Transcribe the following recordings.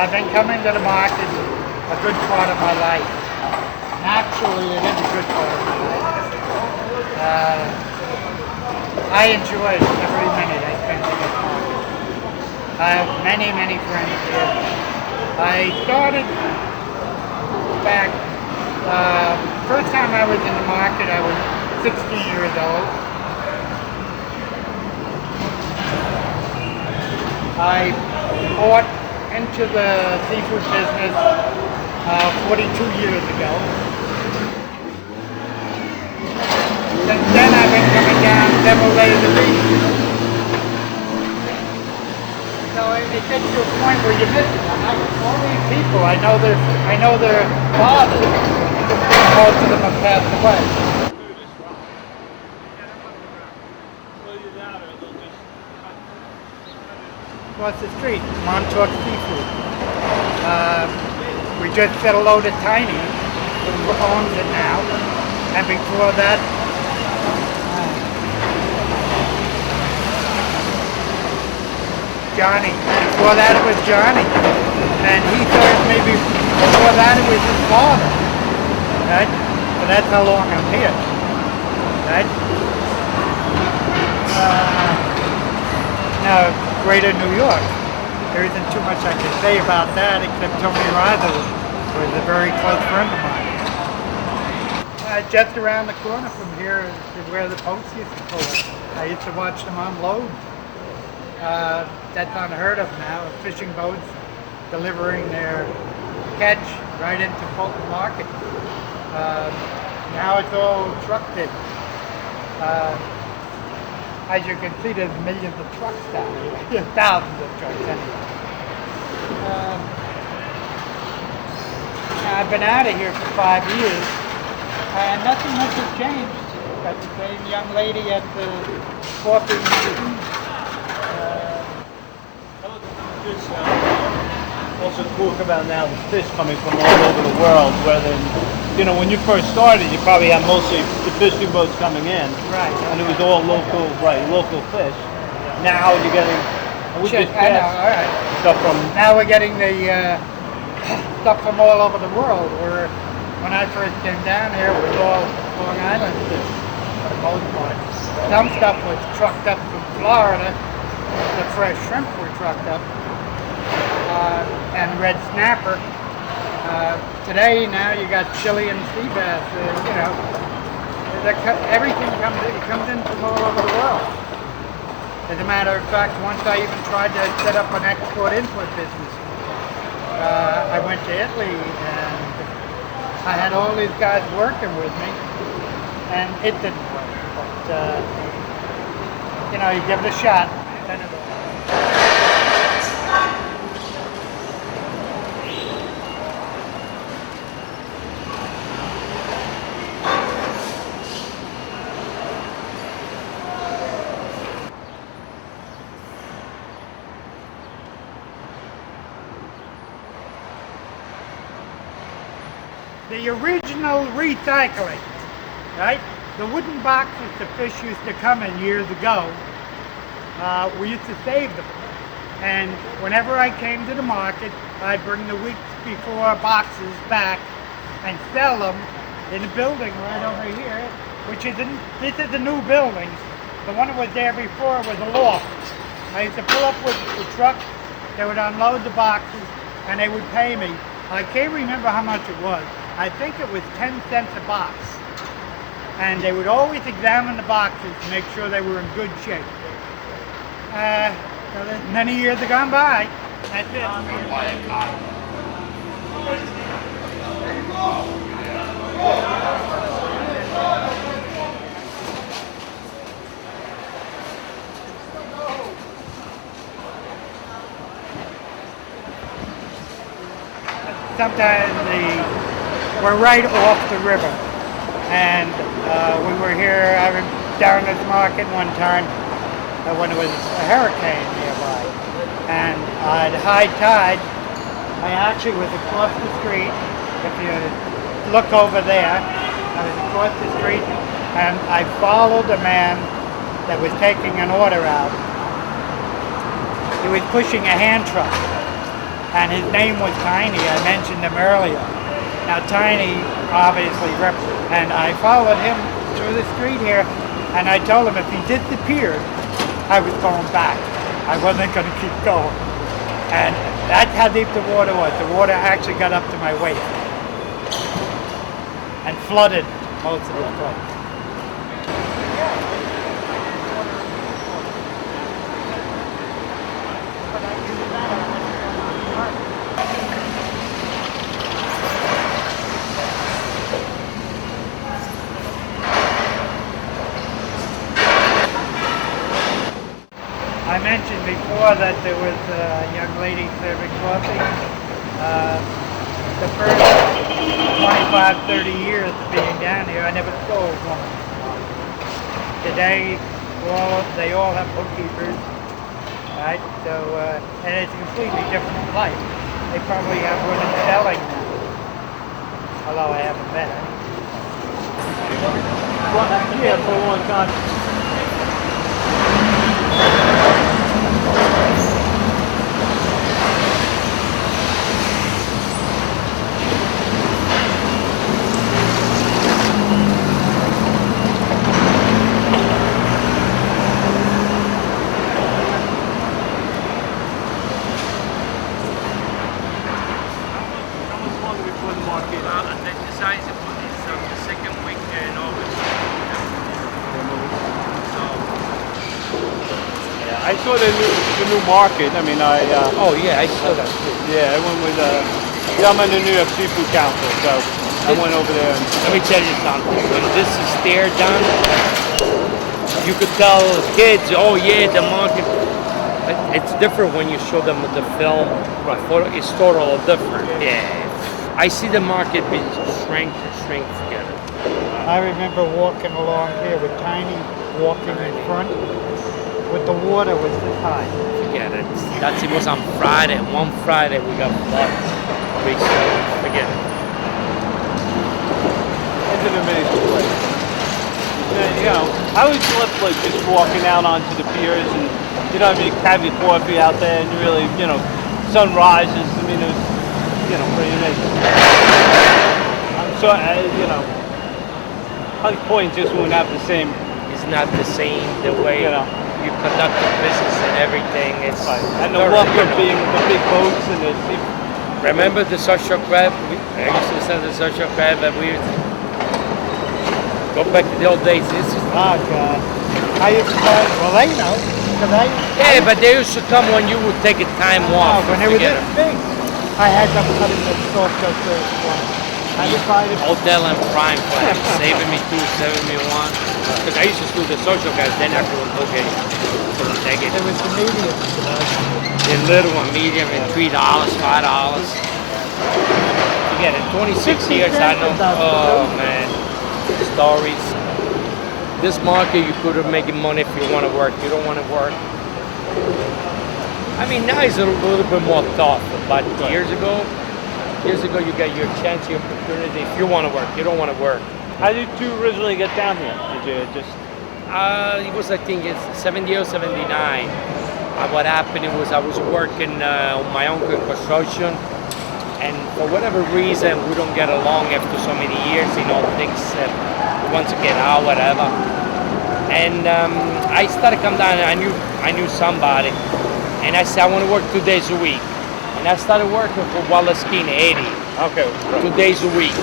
I've been coming to the market a good part of my life. Actually, it is a good part of my life. I enjoy every minute I spend in this market. I have many, many friends here. I started back, first time I was in the market, I was 16 years old. I bought into the seafood business 42 years ago. Since then I've been coming down several days a week. So it gets to a point where you miss them. All these people, I know their fathers. Most of them have passed away. Across the street, Montauk Seafood. We just got a load of Tiny, who owns it now, and before that, Johnny. Before that it was Johnny, and he thought maybe before that it was his father, right? So that's how long I'm here, right? Now, Greater New York. There isn't too much I can say about that except Tony Rider was a very close friend of mine. Just around the corner from here is where the boats used to pull up. I used to watch them unload. That's unheard of now, fishing boats delivering their catch right into Fulton Market. Now it's all trucked in. As you can see, there's millions of trucks down here. Thousands of trucks anyway. I've been out of here for 5 years, and nothing much has changed. Got the same young lady at the coffee machine. Also talk about now the fish coming from all over the world, whether, you know, when you first started, you probably had mostly the fishing boats coming in. Right. And it was all local, local fish. Now you're getting, stuff from... Now we're getting the stuff from all over the world, where when I first came down here, it was all Long Island fish, for the most part. Some stuff was trucked up from Florida. The fresh shrimp were trucked up. And red snapper. Today, now you got Chilean sea bass. You know, everything comes in from all over the world. As a matter of fact, once I even tried to set up an export-import business. I went to Italy and I had all these guys working with me, and it didn't work. But you know, you give it a shot. The original recycling, right? The wooden boxes the fish used to come in years ago, we used to save them. And whenever I came to the market, I'd bring the weeks before boxes back and sell them in the building right over here, which is this is the new building. The one that was there before was a loft. I used to pull up with the truck, they would unload the boxes, and they would pay me. I can't remember how much it was. I think it was 10 cents a box. And they would always examine the boxes to make sure they were in good shape. Many years have gone by. That's it. Sometimes we're right off the river, and we were here. I was down at the market one time when there was a hurricane nearby, and at high tide, I actually was across the street. If you look over there, I was across the street, and I followed a man that was taking an order out. He was pushing a hand truck. and his name was Tiny. I mentioned him earlier. Now Tiny obviously and I followed him through the street here, and I told him if he disappeared, I was going back. I wasn't going to keep going. And that's how deep the water was. The water actually got up to my waist and flooded most of the place. I mentioned before that there was a young lady serving coffee. The first 25, 30 years of being down here, I never saw a woman. Today, they all have bookkeepers, right? So, and it's a completely different life. They probably have women selling now, although I haven't met any. Yeah, for a long time. They decided to put this on the second week in August. So, Yeah, I saw the new market. I mean, oh yeah, I saw that too. yeah, I went with I'm on the New York Seafood Council, so I went over there. And, Let me tell you something. When this is stared down, you could tell kids, oh yeah, the market. But it's different when you show them the film. Right. It's totally different. Yeah. I see the market being shrink together. I remember walking along here with Tiny walking in front, with the water was this high. Forget it. It was on Friday. One Friday we got flooded. Forget it. It's an amazing place. And, you know, I always love like just walking out onto the piers and I mean, have your coffee out there and you really, sun rises. I mean, it was, pretty amazing. So, Hunt Point just won't have the same. It's not the same the way you conduct the business and everything. It's right. And the look of being the big boats and the. Remember the social crab? I used to sell the social crab that we go back to the old days. This is, Oh God! I used to well, they know because but they used to come when you would take a time off. when they were this big. I had them cutting the soft just one. I decided. Hotel and Prime for him, saving me two, saving me one. Because I used to do the social guys, then everyone okay, couldn't take it. It was the medium. The little one, medium, and $3, $5. Again, in 26 years, I know. Oh man, stories. This market, you could have making money if you want to work. You don't want to work. I mean, now it's a little bit more tough. But years ago, you got your chance, your opportunity. If you want to work, you don't want to work. How did you originally get down here? Did you just? It was, I think, it's 70 or 79. What happened was I was working on my own construction, and for whatever reason, we don't get along after so many years. Things we want to get out, whatever. And I started coming down. And I knew somebody, and I said I want to work 2 days a week. And I started working for Wallace King 80. Okay. 2 days a week.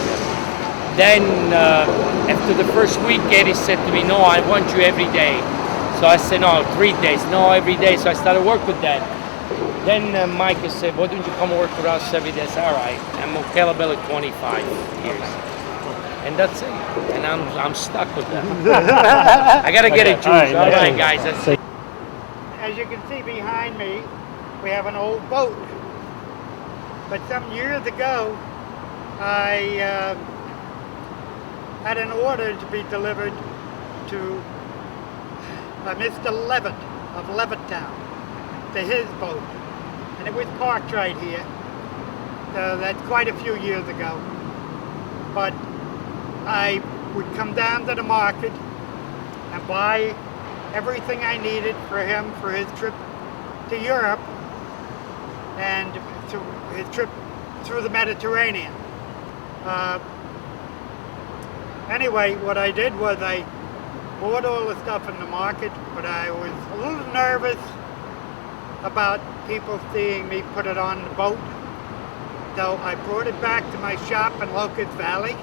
Then after the first week, Eddie said to me, no, I want you every day. So I said, no, 3 days, no, every day. So I started work with that. Then Mike said, why don't you come work with us every day? I said, all right. I'm on Calabella 25 years. And that's it. And I'm stuck with that. I got to get a juice. All right, guys, that's it. As you can see behind me, we have an old boat. But some years ago, I had an order to be delivered to Mr. Levitt of Levittown, to his boat. And it was parked right here. So that's quite a few years ago. But I would come down to the market and buy everything I needed for him for his trip to Europe. And and his trip through the Mediterranean. Anyway, what I did was I bought all the stuff in the market, but I was a little nervous about people seeing me put it on the boat. So I brought it back to my shop in Locust Valley,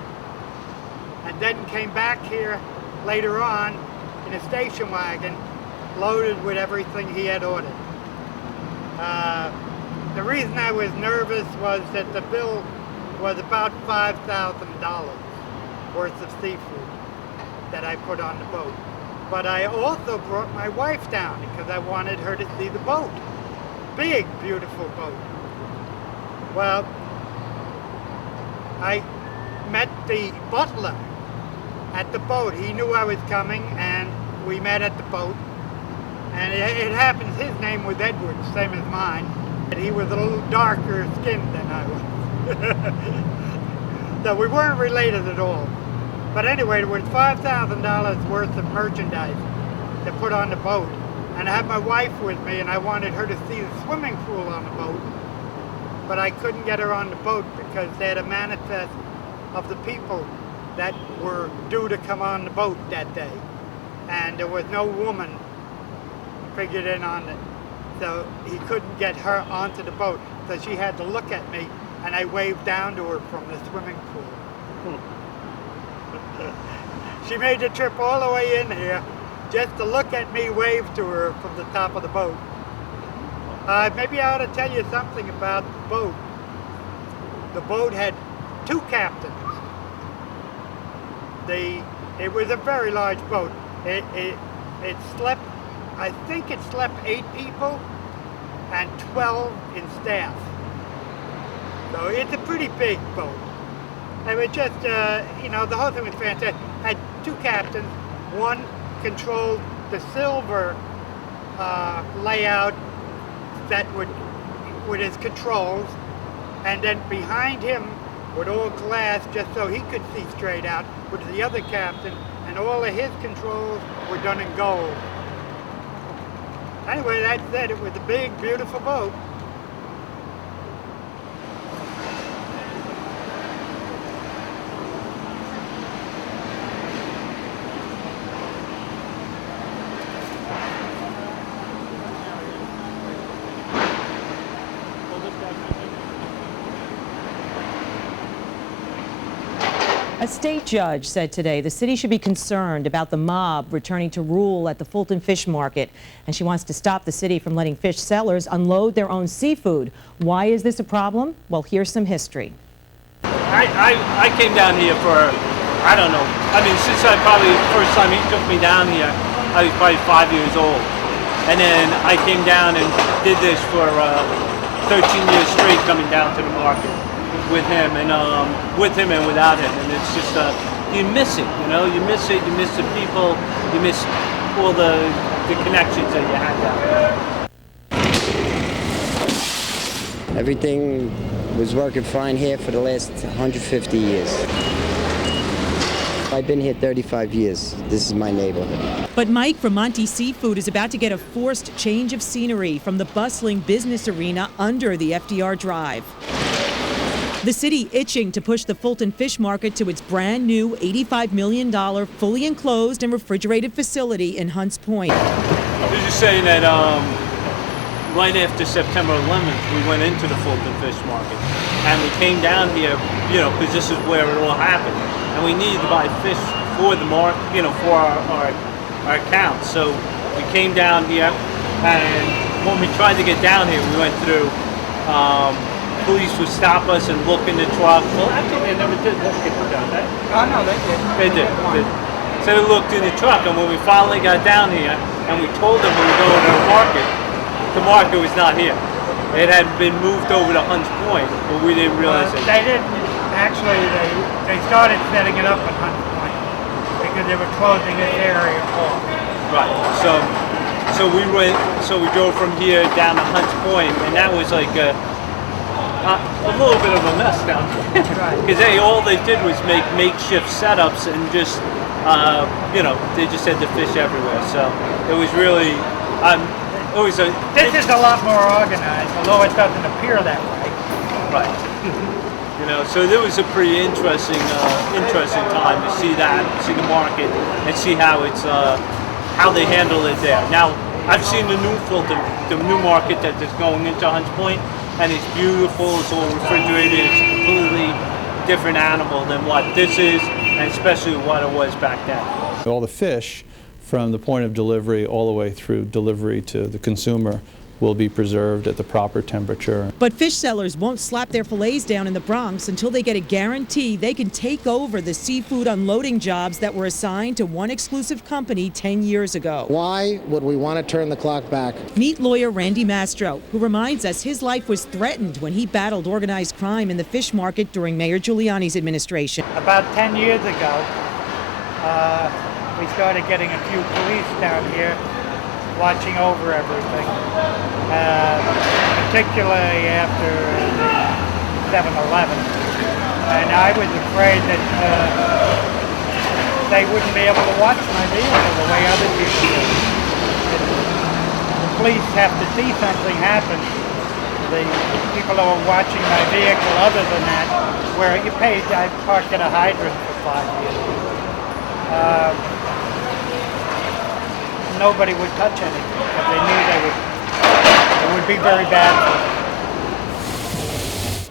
and then came back here later on in a station wagon loaded with everything he had ordered. The reason I was nervous was that the bill was about $5,000 worth of seafood that I put on the boat. But I also brought my wife down because I wanted her to see the boat. Big, beautiful boat. Well, I met the butler at the boat. He knew I was coming, and we met at the boat. And it happens his name was Edward, same as mine. And he was a little darker skinned than I was. So we weren't related at all. But anyway, it was $5,000 worth of merchandise to put on the boat. And I had my wife with me, and I wanted her to see the swimming pool on the boat. But I couldn't get her on the boat because they had a manifest of the people that were due to come on the boat that day. And there was no woman figured in on it. So he couldn't get her onto the boat. So she had to look at me, and I waved down to her from the swimming pool. She made the trip all the way in here just to look at me wave to her from the top of the boat. Maybe I ought to tell you something about the boat. The boat had two captains. It was a very large boat. It slept, I think it slept 8 people and 12 in staff. So it's a pretty big boat. It was just, the whole thing was fantastic. Had 2 captains. One controlled the silver layout that with his controls, and then behind him with all glass just so he could see straight out was the other captain, and all of his controls were done in gold. Anyway, that said, it was a big, beautiful boat. A state judge said today the city should be concerned about the mob returning to rule at the Fulton Fish Market, and she wants to stop the city from letting fish sellers unload their own seafood. Why is this a problem? Well, here's some history. I came down here for, I don't know, since the first time he took me down here, I was probably 5 years old. And then I came down and did this for 13 years straight, coming down to the market with him and without him, and it's just you miss it, you miss it, you miss the people, you miss all the connections that you had down there. Everything was working fine here for the last 150 years. I've been here 35 years. This is my neighborhood. But Mike from Monty Seafood is about to get a forced change of scenery from the bustling business arena under the FDR Drive. The city itching to push the Fulton Fish Market to its brand new $85 million fully enclosed and refrigerated facility in Hunts Point. I was just saying that right after September 11th, we went into the Fulton Fish Market, and we came down here, because this is where it all happened, and we needed to buy fish for the market, for our account. So we came down here, and when we tried to get down here, we went through. Police would stop us and look in the truck. Well, actually, they never did look in the truck, right? Oh, no, they did. They did. So they looked in the truck, and when we finally got down here, and we told them we were going to the market was not here. It had been moved over to Hunts Point, but we didn't realize it. They didn't. Actually, they started setting it up at Hunts Point because they were closing this area off. Right. So we drove from here down to Hunts Point, and that was like a little bit of a mess down there. Because all they did was make makeshift setups and just, they just had the fish everywhere. So it was really, always a... This is a lot more organized, although it doesn't appear that way. Right. You know, so it was a pretty interesting time to see that, see the market, and see how it's how they handle it there. Now, I've seen the new Fulton, the new market that is going into Hunts Point, and it's beautiful. It's all refrigerated. It's a completely different animal than what this is, and especially what it was back then. All the fish, from the point of delivery all the way through delivery to the consumer, will be preserved at the proper temperature. But fish sellers won't slap their fillets down in the Bronx until they get a guarantee they can take over the seafood unloading jobs that were assigned to one exclusive company 10 years ago. Why would we want to turn the clock back? Meet lawyer Randy Mastro, who reminds us his life was threatened when he battled organized crime in the fish market during Mayor Giuliani's administration. About 10 years ago, we started getting a few police down here watching over everything, particularly after 7/11. And I was afraid that they wouldn't be able to watch my vehicle the way other people do. The police have to see something happen. The people who are watching my vehicle, other than that, where you paid, I parked at a hydrant for 5 years. Nobody would touch anything because they knew it would be very bad for them.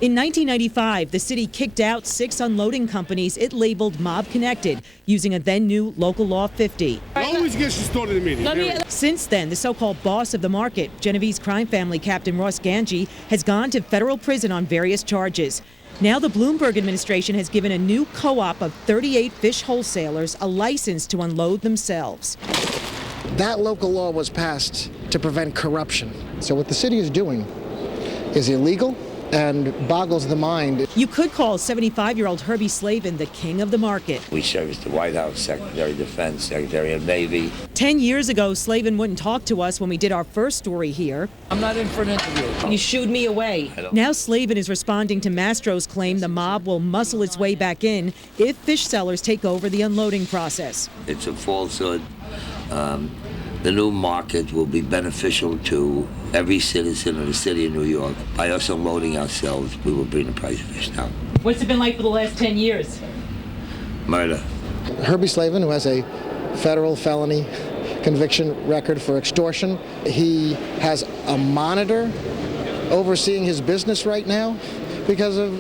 In 1995, the city kicked out 6 unloading companies it labeled mob-connected, using a then-new Local Law 50. Always gets distorted in the media. Since then, the so-called boss of the market, Genevieve's crime family captain Ross Ganji, has gone to federal prison on various charges. Now the Bloomberg administration has given a new co-op of 38 fish wholesalers a license to unload themselves. That local law was passed to prevent corruption. So what the city is doing is illegal and boggles the mind. You could call 75-year-old Herbie Slavin the king of the market. We serviced the White House, Secretary of Defense, Secretary of Navy. 10 years ago, Slavin wouldn't talk to us when we did our first story here. I'm not in for an interview. You shooed me away. Now Slavin is responding to Mastro's claim the mob will muscle its way back in if fish sellers take over the unloading process. It's a falsehood. The new market will be beneficial to every citizen of the city of New York. By us unloading ourselves, we will bring the price of fish down. What's it been like for the last 10 years? Murder. Herbie Slavin, who has a federal felony conviction record for extortion, he has a monitor overseeing his business right now because of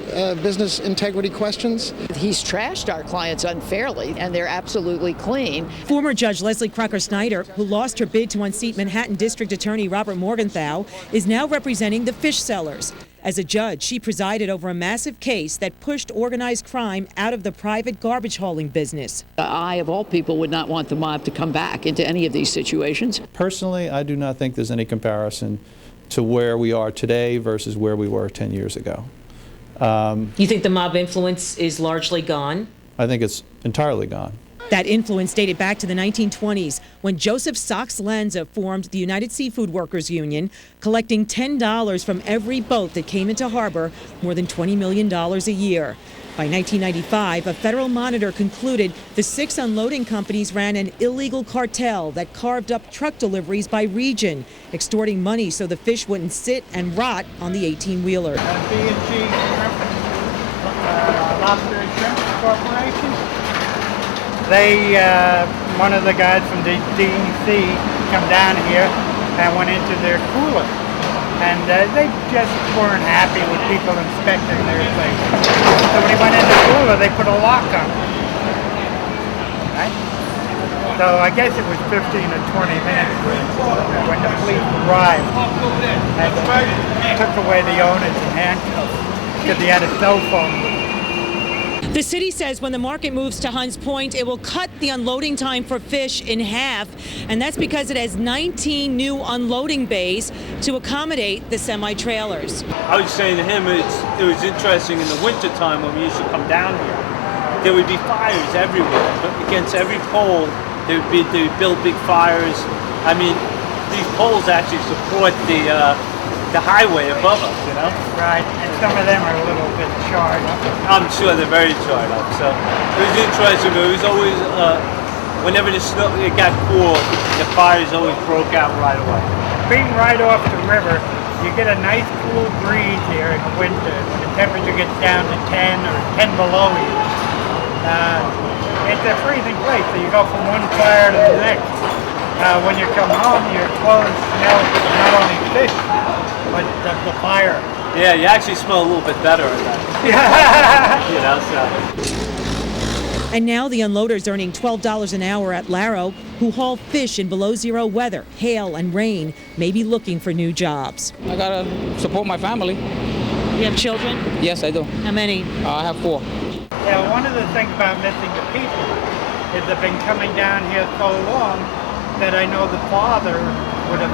business integrity questions. He's trashed our clients unfairly, and they're absolutely clean. Former Judge Leslie Crocker-Snyder, who lost her bid to unseat Manhattan District Attorney Robert Morgenthau, is now representing the fish sellers. As a judge, she presided over a massive case that pushed organized crime out of the private garbage hauling business. I, of all people, would not want the mob to come back into any of these situations. Personally, I do not think there's any comparison to where we are today versus where we were 10 years ago. You think the mob influence is largely gone? I think it's entirely gone. That influence dated back to the 1920s when Joseph Sox Lanza formed the United Seafood Workers Union, collecting $10 from every boat that came into harbor, more than $20 million a year. By 1995, a federal monitor concluded the 6 unloading companies ran an illegal cartel that carved up truck deliveries by region, extorting money so the fish wouldn't sit and rot on the 18-wheeler. B&G Lobster and Shrimp Corporation. They, one of the guys from the DEC come down here and went into their cooler. And they just weren't happy with people inspecting their things. So when he went in the cooler, they put a lock on it. Right? So I guess it was 15 or 20 minutes when the police arrived and took away the owners and handcuffs because he had a cell phone with him. The city says when the market moves to Hunts Point, it will cut the unloading time for fish in half, and that's because it has 19 new unloading bays to accommodate the semi-trailers. I was saying to him, it was interesting in the wintertime when we used to come down here. There would be fires everywhere, but against every pole, they'd build big fires. I mean, these poles actually support the highway above us, you know? Right, and some of them are a little bit charred up. I'm sure they're very charred up. So it was interesting, but it was always, whenever it got cool, the fires always broke out right away. being right off the river, you get a nice cool breeze here in the winter when the temperature gets down to 10 or 10 below even. It's a freezing place, so you go from one fire to the next. When you come home, your clothes smell not only fish, but the fire. Yeah, you actually smell a little bit better in that. You know, so. And now the unloaders earning $12 an hour at Laro, who haul fish in below zero weather, hail and rain, may be looking for new jobs. I gotta support my family. You have children? Yes, I do. How many? I have 4. Yeah, one of the things about missing the people is they've been coming down here so long that I know the father would have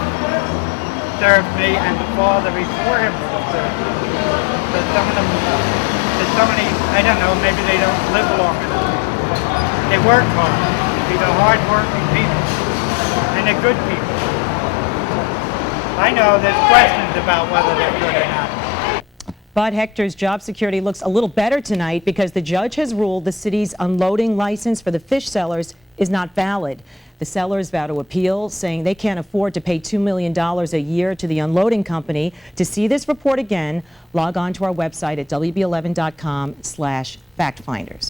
served me and the father before him would have served me. But some of them, there's so many, I don't know, maybe they don't live long enough. They work hard. These are hard-working people, and they're good people. I know there's questions about whether they're good or not. Bud Hector's job security looks a little better tonight because the judge has ruled the city's unloading license for the fish sellers is not valid. The sellers vow to appeal, saying they can't afford to pay $2 million a year to the unloading company. To see this report again, log on to our website at WB11.com/factfinders.